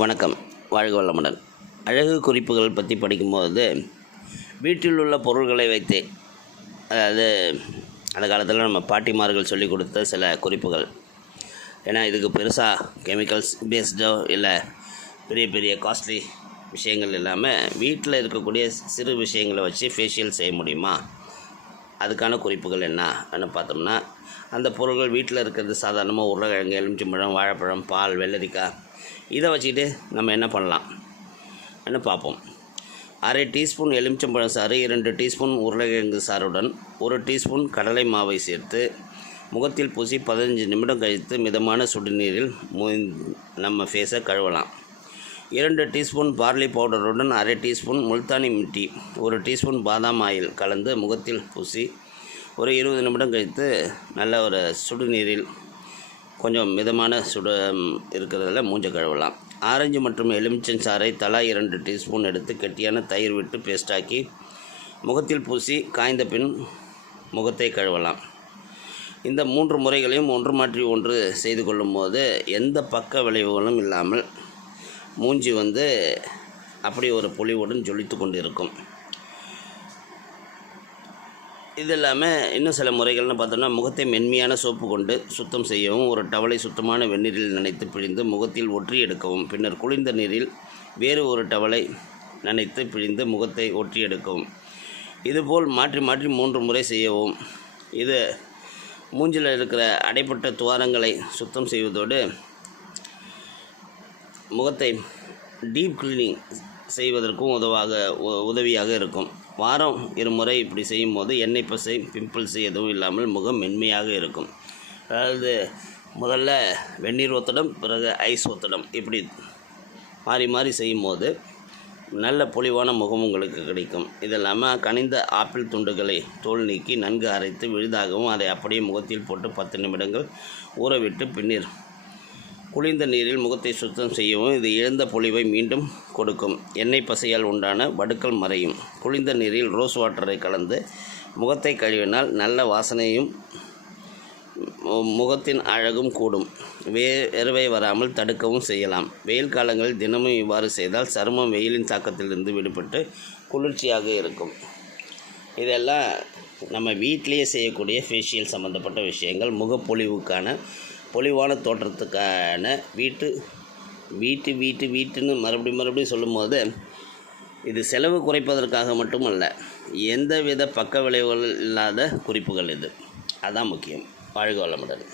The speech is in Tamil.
வணக்கம். வாழ்க வளமுடன். அழகு குறிப்புகள் பற்றி படிக்கும்போது வீட்டில் உள்ள பொருள்களை வைத்தே, அதாவது அந்த காலத்தில் நம்ம பாட்டிமார்கள் சொல்லிக் கொடுத்த சில குறிப்புகள். ஏன்னா இதுக்கு பெருசாக கெமிக்கல்ஸ் பேஸ்டோ இல்லை பெரிய பெரிய காஸ்ட்லி விஷயங்கள் இல்லாமல் வீட்டில் இருக்கக்கூடிய சிறு விஷயங்களை வச்சு ஃபேஷியல் செய்ய முடியுமா? அதுக்கான குறிப்புகள் என்னன்னு பார்த்தோம்னா, அந்த பொருள்கள் வீட்டில் இருக்கிறது சாதாரணமாக உருளைக்கிழங்கு, எலுமிச்சம்பழம், வாழைப்பழம், பால், வெள்ளரிக்காய், இதை வச்சுக்கிட்டு நம்ம என்ன பண்ணலாம்னு பார்ப்போம். அரை டீஸ்பூன் எலுமிச்சம்பழம் சாறு, 2 டீஸ்பூன் உருளைக்கிழங்கு சாறுடன் 1 டீஸ்பூன் கடலை மாவை சேர்த்து முகத்தில் பூசி 15 நிமிடம் கழித்து மிதமான சுடுநீரில் நம்ம ஃபேஸை கழுவலாம். 2 டீஸ்பூன் பார்லி பவுடருடன் அரை டீஸ்பூன் முல்தானி மிட்டி, 1 டீஸ்பூன் பாதாம் ஆயில் கலந்து முகத்தில் பூசி ஒரு 20 நிமிடம் கழித்து நல்ல ஒரு சுடுநீரில் கொஞ்சம் மிதமான இருக்கிறதுல மூஞ்ச கழுவலாம். ஆரஞ்சு மற்றும் எலுமிச்சம் சாறை தலா 2 டீஸ்பூன் எடுத்து கெட்டியான தயிர் விட்டு பேஸ்டாக்கி முகத்தில் பூசி காய்ந்த பின் முகத்தை கழுவலாம். இந்த 3 முறைகளையும் ஒன்று மாற்றி ஒன்று செய்து கொள்ளும்போது எந்த பக்க விளைவுகளும் இல்லாமல் மூஞ்சி அப்படி ஒரு பொலிவுடன் ஜொலித்து கொண்டு இருக்கும். இது இல்லாமல் இன்னும் சில முறைகள்னு பார்த்தோம்னா, முகத்தை மென்மையான சோப்பு கொண்டு சுத்தம் செய்யவும், ஒரு டவலை சுத்தமான வெந்நீரில் நனைத்து பிழிந்து முகத்தில் ஒற்றி எடுக்கவும், பின்னர் குளிர்ந்த நீரில் வேறு ஒரு டவலை நனைத்து பிழிந்து முகத்தை ஒற்றி எடுக்கவும். இதுபோல் மாற்றி மாற்றி 3 முறை செய்யவும். இது மூஞ்சில் இருக்கிற அடைப்பட்ட துவாரங்களை சுத்தம் செய்வதோடு முகத்தை டீப் கிளீனிங் செய்வதற்கும் உதவியாக இருக்கும். வாரம் 2 முறை இப்படி செய்யும்போது எண்ணெய் பசை, பிம்பிள்ஸ் எதுவும் இல்லாமல் முகம் மென்மையாக இருக்கும். அதாவது முதல்ல வெந்நீர் ஒத்தடம், பிறகு ஐஸ் ஒத்தடம், இப்படி மாறி மாறி செய்யும்போது நல்ல பொலிவான முகம் உங்களுக்கு கிடைக்கும். இது இல்லாமல் கனிந்த ஆப்பிள் துண்டுகளை தோல் நீக்கி நன்கு அரைத்து விழுதாகவும் அதை அப்படியே முகத்தில் போட்டு 10 நிமிடங்கள் ஊறவிட்டு பின்னர் குளிர்ந்த நீரில் முகத்தை சுத்தம் செய்யவும். இது இழந்த பொலிவை மீண்டும் கொடுக்கும். எண்ணெய் பசையால் உண்டான வடுக்கள் மறையும். குளிர்ந்த நீரில் ரோஸ் வாட்டரை கலந்து முகத்தை கழுவினால் நல்ல வாசனையும் முகத்தின் அழகும் கூடும். வேர்வை வராமல் தடுக்கவும் செய்யலாம். வெயில் காலங்களில் தினமும் இவ்வாறு செய்தால் சருமம் வெயிலின் தாக்கத்திலிருந்து விடுபட்டு குளிர்ச்சியாக இருக்கும். இதெல்லாம் நம்ம வீட்டிலேயே செய்யக்கூடிய ஃபேஷியல் சம்மந்தப்பட்ட விஷயங்கள். முகப்பொலிவுக்கான பொலிவான தோற்றத்துக்கான வீட்டுன்னு மறுபடியும் சொல்லும்போது இது செலவு குறைப்பதற்காக மட்டுமல்ல, எந்தவித பக்க விளைவுகள் இல்லாத குறிப்புகள் இது. அதுதான் முக்கியம். வாழ்க வளமுடன்.